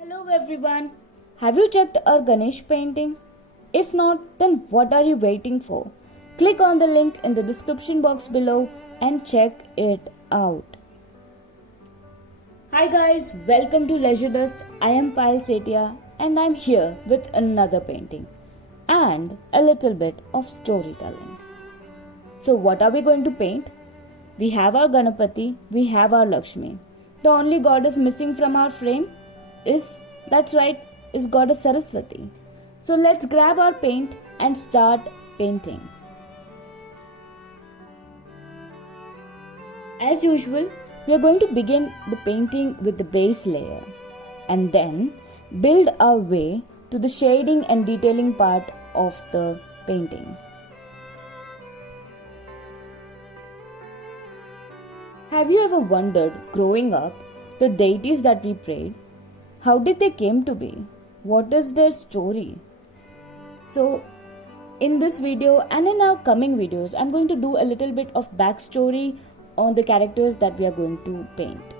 Hello everyone. Have you checked our Ganesh painting? If not, then what are you waiting for? Click on the link in the description box below and check it out. Hi guys, welcome to Leisure Dust. I am Payal Setia and I'm here with another painting and a little bit of storytelling. So what are we going to paint? We have our Ganapati, we have our Lakshmi. The only goddess missing from our frame is Goddess Saraswati. So let's grab our paint and start painting. As usual, we are going to begin the painting with the base layer and then build our way to the shading and detailing part of the painting. Have you ever wondered, growing up, the deities that we prayed, how did they came to be? What is their story? So, in this video and in our coming videos, I'm going to do a little bit of backstory on the characters that we are going to paint.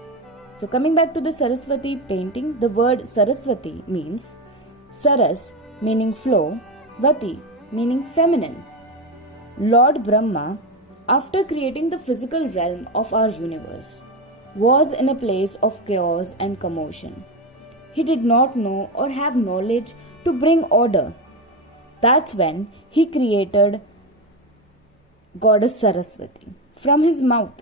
So, coming back to the Saraswati painting, the word Saraswati means Saras meaning flow, Vati meaning feminine. Lord Brahma, after creating the physical realm of our universe, was in a place of chaos and commotion. He did not know or have knowledge to bring order. That's when he created Goddess Saraswati from his mouth.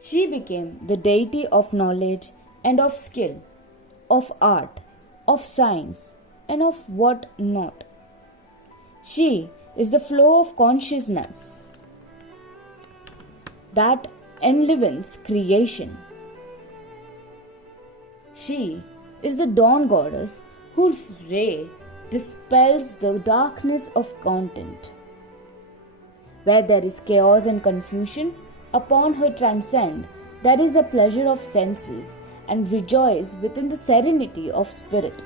She became the deity of knowledge and of skill, of art, of science, and of what not. She is the flow of consciousness that enlivens creation. She is the dawn goddess whose ray dispels the darkness of content. Where there is chaos and confusion, upon her transcend, there is a pleasure of senses and rejoice within the serenity of spirit.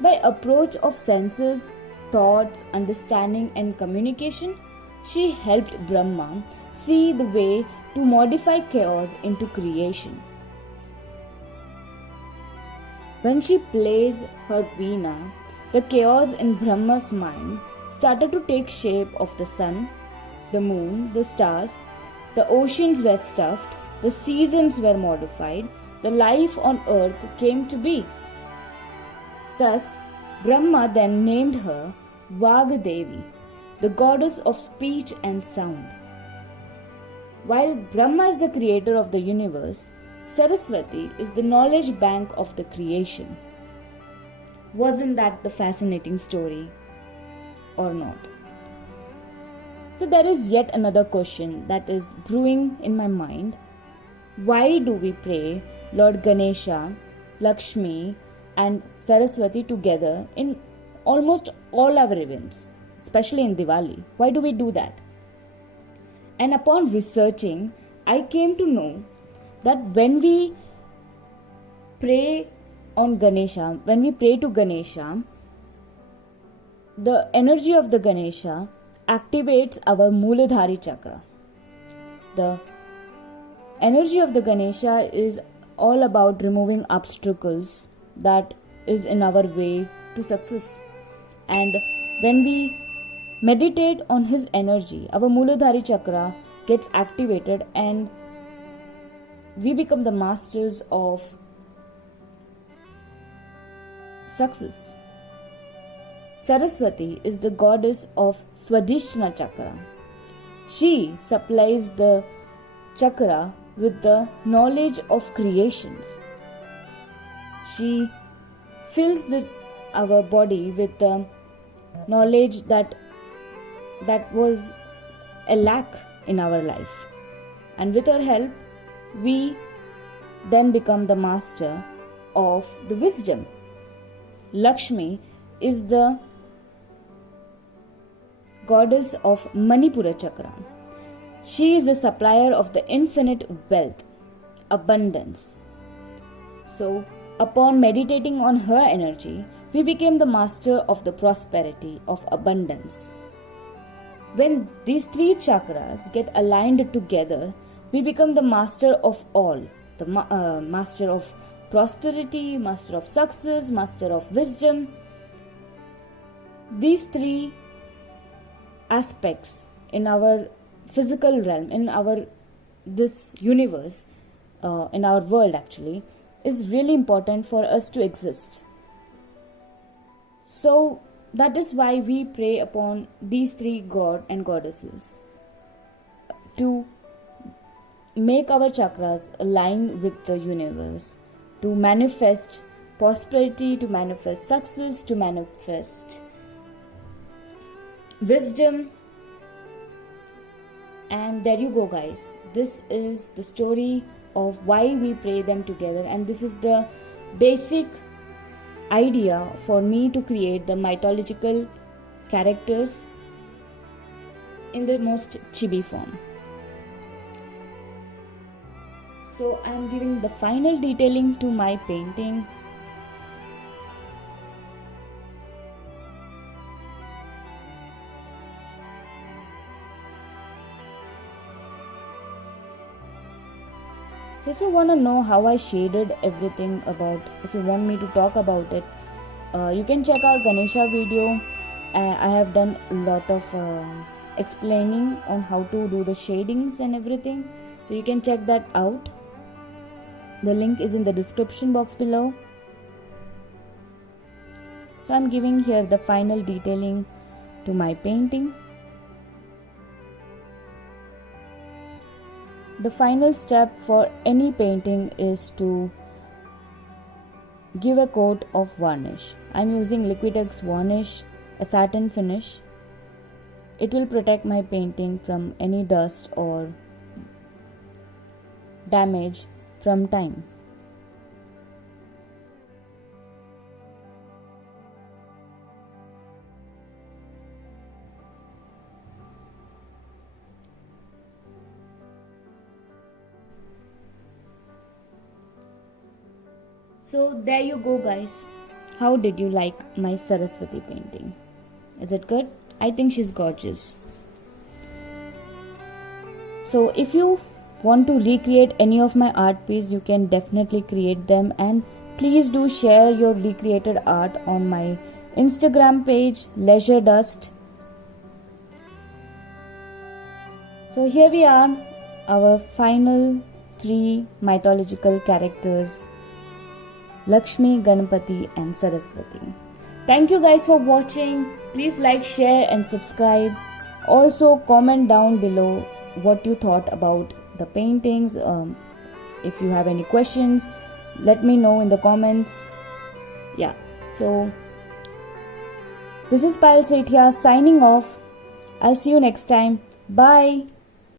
By approach of senses, thoughts, understanding and communication, she helped Brahma see the way to modify chaos into creation. When she plays her veena, the chaos in Brahma's mind started to take shape of the sun, the moon, the stars, the oceans were stuffed, the seasons were modified, the life on earth came to be. Thus, Brahma then named her Vagdevi, the goddess of speech and sound. While Brahma is the creator of the universe, Saraswati is the knowledge bank of the creation. Wasn't that the fascinating story or not? So there is yet another question that is brewing in my mind. Why do we pray Lord Ganesha, Lakshmi and Saraswati together in almost all our events, especially in Diwali? Why do we do that? And upon researching, I came to know that when we pray on Ganesha, when we pray to Ganesha, the energy of the Ganesha activates our Mooladhari chakra. The energy of the Ganesha is all about removing obstacles that is in our way to success. And when we meditate on his energy, our Mooladhari chakra gets activated and we become the masters of success. Saraswati is the goddess of Swadhisthana chakra. She supplies the chakra with the knowledge of creations. She fills our body with the knowledge that was a lack in our life. And with her help, we then become the master of the wisdom. Lakshmi is the goddess of Manipura chakra. She is the supplier of the infinite wealth, abundance. So, upon meditating on her energy, we became the master of the prosperity, of abundance. When these three chakras get aligned together, we become the master of all, the master of prosperity, master of success, master of wisdom. These three aspects in our physical realm, in our this universe, in our world actually, is really important for us to exist. So that is why we pray upon these three god and goddesses to make our chakras align with the universe, to manifest prosperity, to manifest success, to manifest wisdom. And there you go, guys. This is the story of why we pray them together, and this is the basic idea for me to create the mythological characters in the most chibi form. So I am giving the final detailing to my painting. So if you want to know how I shaded everything about, if you want me to talk about it, you can check our Ganesha video. I have done a lot of explaining on how to do the shadings and everything. So you can check that out. The link is in the description box below. So I'm giving here the final detailing to my painting. The final step for any painting is to give a coat of varnish. I'm using Liquitex varnish, a satin finish. It will protect my painting from any dust or damage from time. So there you go, guys. How did you like my Saraswati painting? Is it good? I think she's gorgeous. So if you want to recreate any of my art piece, you can definitely create them, and please do share your recreated art on my Instagram page, Leisure Dust. So here we are, our final three mythological characters, Lakshmi, Ganapati and Saraswati. Thank you guys for watching. Please like, share and subscribe. Also comment down below what you thought about the paintings. If you have any questions, let me know in the comments. Yeah, so this is Payal Sethia signing off. I'll see you next time. Bye.